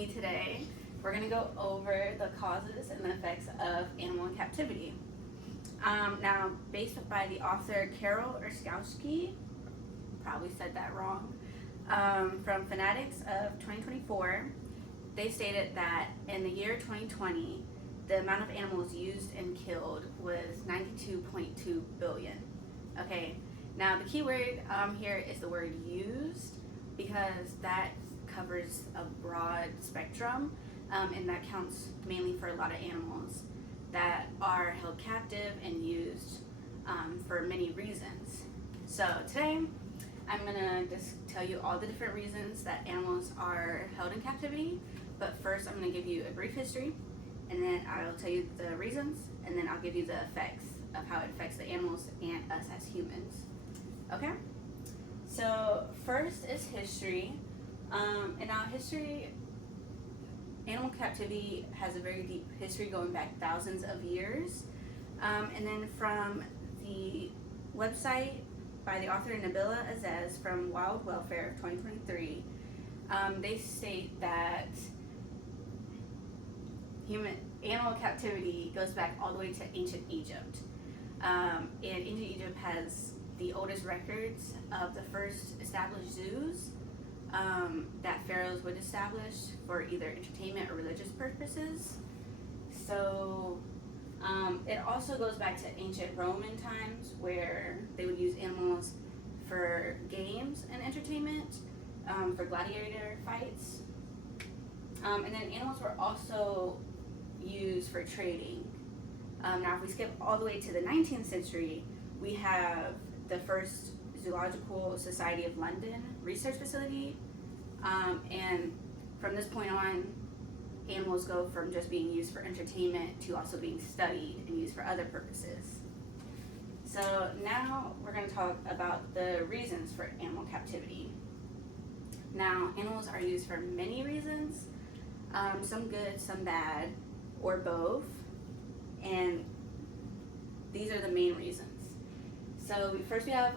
me today. We're going to go over the causes and the effects of animal captivity. Now, based by the author Carol Erskowski, probably said that wrong, from Fanatics of 2024, they stated that in the year 2020, the amount of animals used and killed was 92.2 billion. Okay, now the key word here is the word used, because that covers a broad spectrum, and that counts mainly for a lot of animals that are held captive and used for many reasons. So today I'm gonna just tell you all the different reasons that animals are held in captivity, but first I'm gonna give you a brief history, and then I'll tell you the reasons, and then I'll give you the effects of how it affects the animals and us as humans. Okay? So first is history. In our history, animal captivity has a very deep history going back thousands of years. And then from the website by the author Nabila Aziz from Wild Welfare of 2023, they state that animal captivity goes back all the way to ancient Egypt. And ancient Egypt has the oldest records of the first established zoos that pharaohs would establish for either entertainment or religious purposes. So it also goes back to ancient Roman times, where they would use animals for games and entertainment, for gladiator fights. And then animals were also used for trading. Now if we skip all the way to the 19th century, we have the first Zoological Society of London research facility, and from this point on, animals go from just being used for entertainment to also being studied and used for other purposes. So now we're going to talk about the reasons for animal captivity. Now, animals are used for many reasons, some good, some bad, or both, and these are the main reasons. So first we have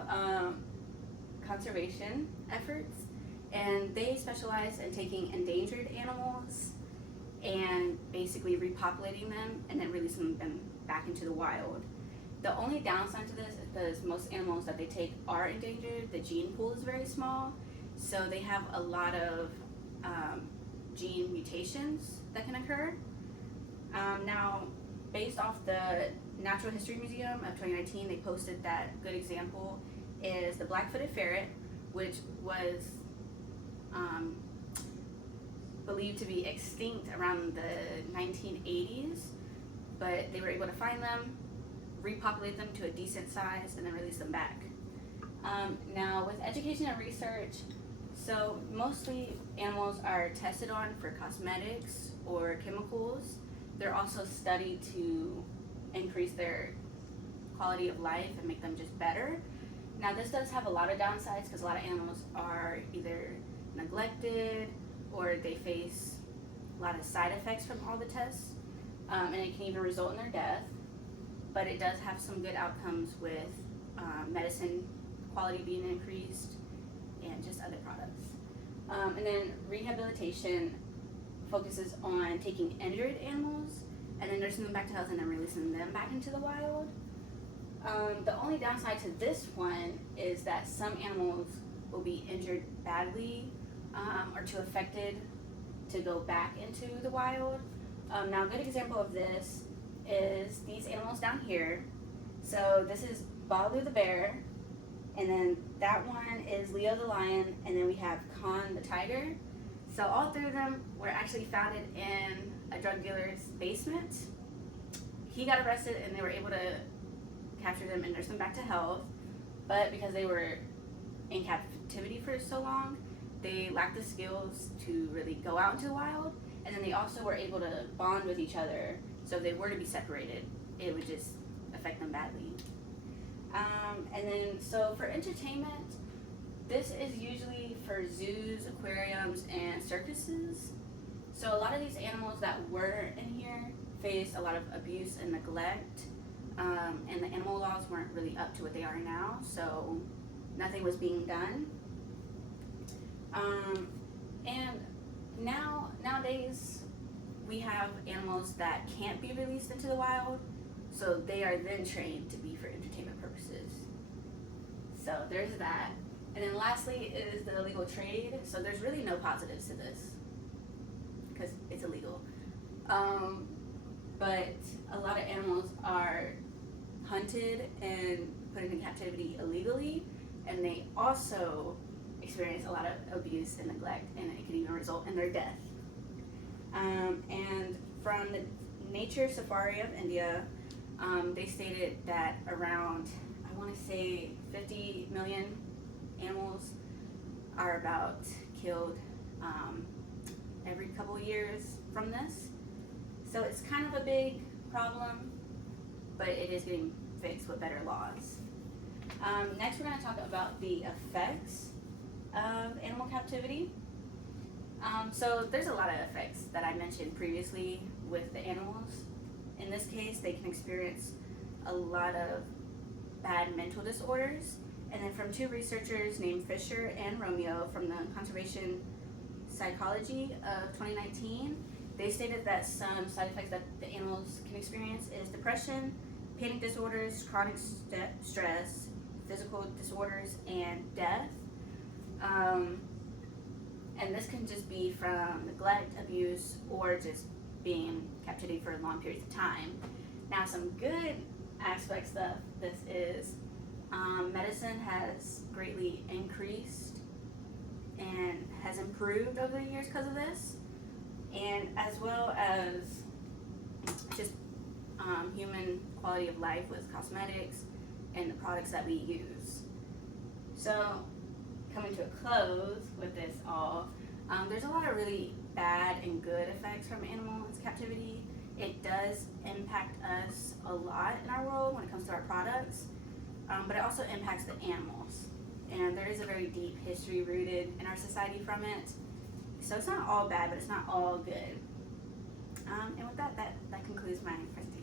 conservation efforts, and they specialize in taking endangered animals and basically repopulating them and then releasing them back into the wild. The only downside to this is because most animals that they take are endangered. The gene pool is very small, so they have a lot of gene mutations that can occur. Now, based off the Natural History Museum of 2019, they posted that good example is the black-footed ferret, which was believed to be extinct around the 1980s, but they were able to find them, repopulate them to a decent size, and then release them back. Now, with education and research, so mostly animals are tested on for cosmetics or chemicals. They're also studied to increase their quality of life and make them just better. Now, this does have a lot of downsides because a lot of animals are either neglected or they face a lot of side effects from all the tests, and it can even result in their death. But it does have some good outcomes with medicine quality being increased and just other products. And then rehabilitation focuses on taking injured animals and then nursing them back to health and then releasing them back into the wild. The only downside to this one is that some animals will be injured badly or too affected to go back into the wild. Now, a good example of this is these animals down here. So this is Balu the bear, and then that one is Leo the lion, and then we have Khan the tiger. So all three of them were actually founded in a drug dealer's basement. He got arrested and they were able to capture them and nurse them back to health, but because they were in captivity for so long, they lacked the skills to really go out into the wild, and then they also were able to bond with each other, so if they were to be separated, it would just affect them badly. And then, so for entertainment, this is usually for zoos, aquariums, and circuses. So a lot of these animals that were in here faced a lot of abuse and neglect, and the animal laws weren't really up to what they are now, so nothing was being done. And Nowadays, we have animals that can't be released into the wild, so they are then trained to be for entertainment purposes. So there's that. And then lastly is the illegal trade. So there's really no positives to this because it's illegal. But a lot of animals are hunted and put into captivity illegally, and they also experience a lot of abuse and neglect, and it can even result in their death. And from the Nature Safari of India, they stated that around, I want to say, 50 million animals are about killed every couple of years from this. So it's kind of a big problem, but it is getting fixed with better laws. Next, we're going to talk about the effects of animal captivity. So there's a lot of effects that I mentioned previously with the animals. In this case, they can experience a lot of bad mental disorders. And then from two researchers named Fisher and Romeo from the Conservation Psychology of 2019, they stated that some side effects that the animals can experience is depression, panic disorders, chronic stress, physical disorders, and death. And this can just be from neglect, abuse, or just being in captivity for long periods of time. Now, some good aspects of this is medicine has greatly increased and has improved over the years because of this, and as well as just human quality of life with cosmetics and the products that we use. So, coming to a close with this all, there's a lot of really bad and good effects from animal captivity. It does impact us a lot in our world when it comes to our products, but it also impacts the animals. And there is a very deep history rooted in our society from it. So it's not all bad, but it's not all good. And with that concludes my presentation.